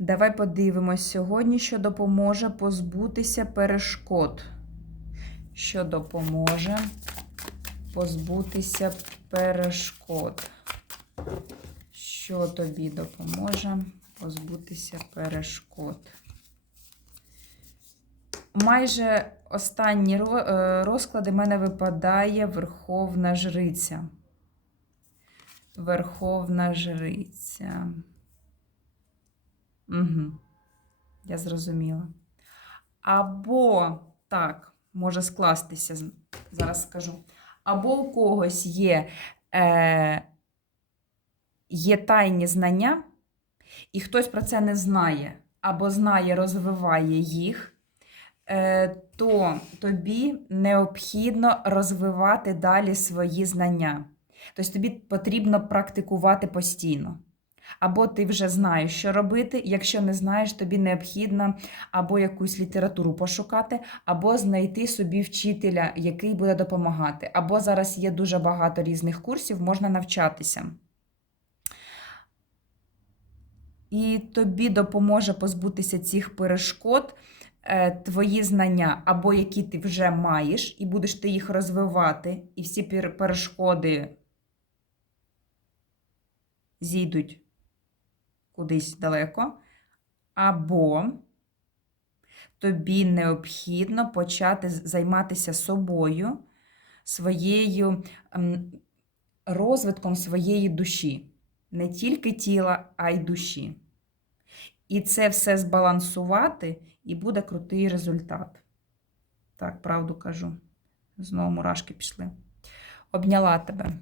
Давай подивимось сьогодні, що допоможе позбутися перешкод. Що допоможе позбутися перешкод. Що тобі допоможе позбутися перешкод? Майже останні е, розклади в мене випадає Верховна Жриця. Верховна Жриця. Угу. Я зрозуміла. Або, так, може скластися, зараз скажу. Або у когось є, е, є тайні знання, і хтось про це не знає, або знає, розвиває їх, е, то тобі необхідно розвивати далі свої знання. Тобто тобі потрібно практикувати постійно. Або ти вже знаєш, що робити. Якщо не знаєш, тобі необхідно або якусь літературу пошукати, або знайти собі вчителя, який буде допомагати. Або зараз є дуже багато різних курсів, можна навчатися. І тобі допоможе позбутися цих перешкод е, твої знання, або які ти вже маєш, і будеш ти їх розвивати, і всі перешкоди зійдуть кудись далеко, або тобі необхідно почати займатися собою, своєю ем, розвитком своєї душі, не тільки тіла, а й душі. І це все збалансувати, і буде крутий результат. Так, правду кажу. Знову мурашки пішли. Обняла тебе.